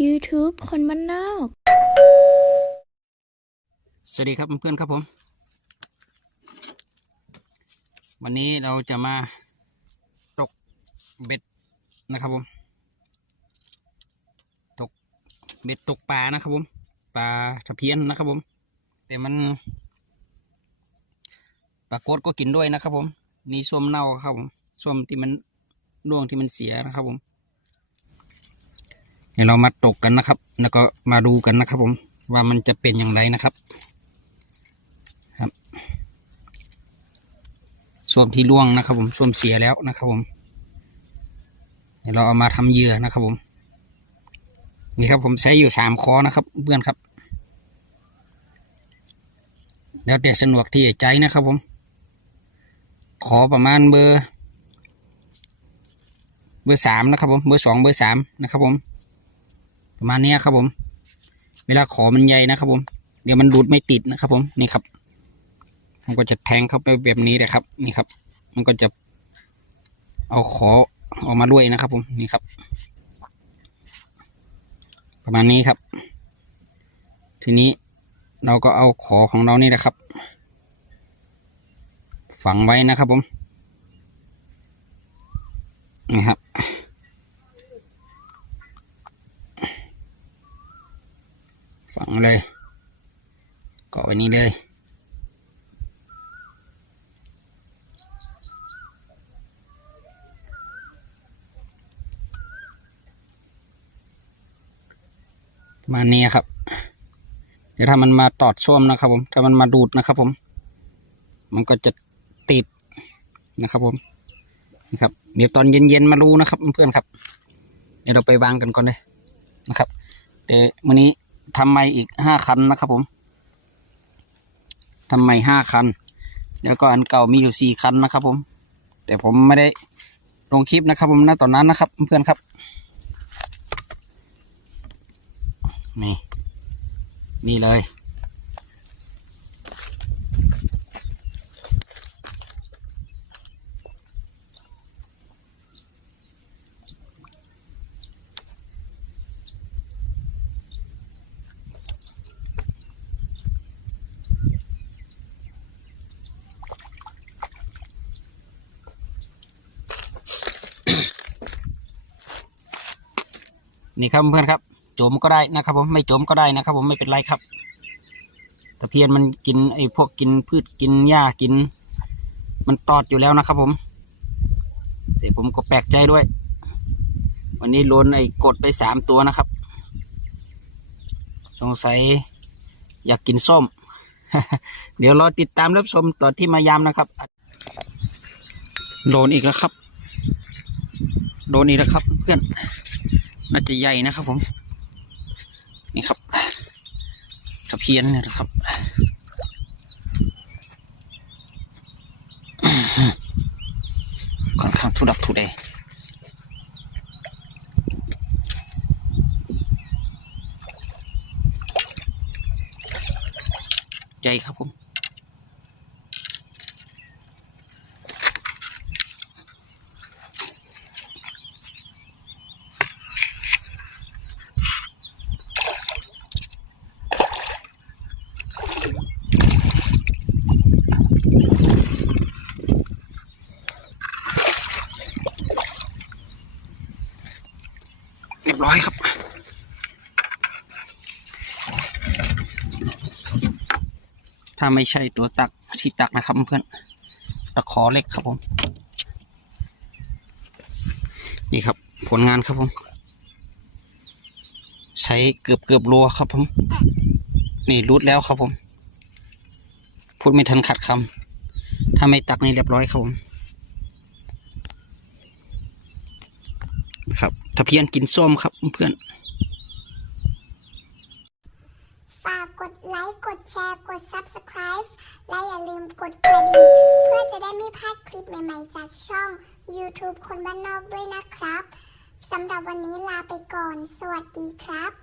YouTube คนบ้านนอก สวัสดีครับเพื่อนๆครับผม วันนี้เราจะมาตกเบ็ดนะครับผม ตกเบ็ดตกปลานะครับผม ปลาตะเพียนนะครับผม แต่มันปลากดก็กินด้วยนะครับผม นี่ส้มเน่าครับผมส้มที่มันร่วงที่มันเสียนะครับผม เดี๋ยวเรามาตกกันนะครับ แล้วก็มาดูกันนะครับ ผมว่ามันจะเป็นอย่างไรนะครับครับส้วมที่ร่วงนะครับ ผมส้วมเสียแล้วนะครับ ผม เดี๋ยวเราเอามาทำเหยื่อนะครับ ผม นี่ครับ ผมใช้อยู่สามคอนะครับ เพื่อนครับ แล้วแต่สะดวกที่ใจนะครับ ผม ขอประมาณเบอร์ เบอร์สามนะครับ ผม เบอร์สองเบอร์สามนะครับ ผม ประมาณเนี้ยครับผม เวลาขอมันใหญ่นะครับผม เดี๋ยวมันดูดไม่ติดนะครับ ผมนี่ครับ มันก็จะแทงเข้าไปแบบนี้เลยครับ นี่ครับ มันก็จะ เอาขอออกมาด้วยนะครับ ผมนี่ครับ ประมาณนี้ครับ ทีนี้เราก็เอาขอของเรานี่นะครับ ฝังไว้นะครับผมนี่ครับ เลย เกาะไว้นี้เลยมาณนี้ยครับ เดี๋ยวถ้ามันมาตอดส้วมนะครับผม ถ้ามันมาดูดนะครับผม มันก็จะติดนะครับผมนะครับ เดี๋ยวตอนเย็นๆมาดูนะครับเพื่อนๆครับ เดี๋ยวเราไปวางกันก่อนเลยนะครับ แต่วันนี้ ทำไมอีกห้าคันนะครับผมทำไมห้าคัน แล้วก็อันเก่ามีอยู่สี่คันนะครับผม แต่ผมไม่ได้ลงคลิปนะครับ ผมณตอนนั้นนะครับ เพื่อนครับ นี่ นี่เลย นี่ครับเพื่อนครับโจมก็ได้นะครับ ผมไม่โจมก็ได้นะครับ ผมไม่เป็นไรครับตะเพียนมันกินไอ้พวกกินพืชกินหญ้ากิน มันตอดอยู่แล้วนะครับ ผมแต่ผมก็แปลกใจด้วย วันนี้โลนไอ้กดไปสามตัวนะครับ สงสัยอยากกินส้ม เดี๋ยวรอติดตามรับชมตอนที่มายามนะครับโดนอีกแล้วครับ โดนอีกแล้วครับเพื่อนน่าจะใหญ่นะครับ ผม นี่ครับตะเพียนเนี่ยนะครับค่อนข้างทุดักทุเดใหญ่ครับผม รียบร้อยครับ ถ้าไม่ใช่ตัวตักที่ตักนะครับเพื่อนตะขอเล็กครับผม นี่ครับ ผลงานครับผม ใช้เกือบเกือบรัวครับผม นี่รูดแล้วครับผม พูดไม่ทันขัดคำถ้าไม่ตักนี่เรียบร้อยครับผม ครับ ตะเพียนกินส้มครับเพื่อนฝากกดไลค์ กดแชร์ กด Subscribe และอย่าลืมกดกระดิ่งเพื่อจะได้ไม่พลาดคลิปใหม่ๆจากช่อง YouTube คนบ้านนอกด้วยนะครับ สำหรับวันนี้ลาไปก่อน สวัสดีครับ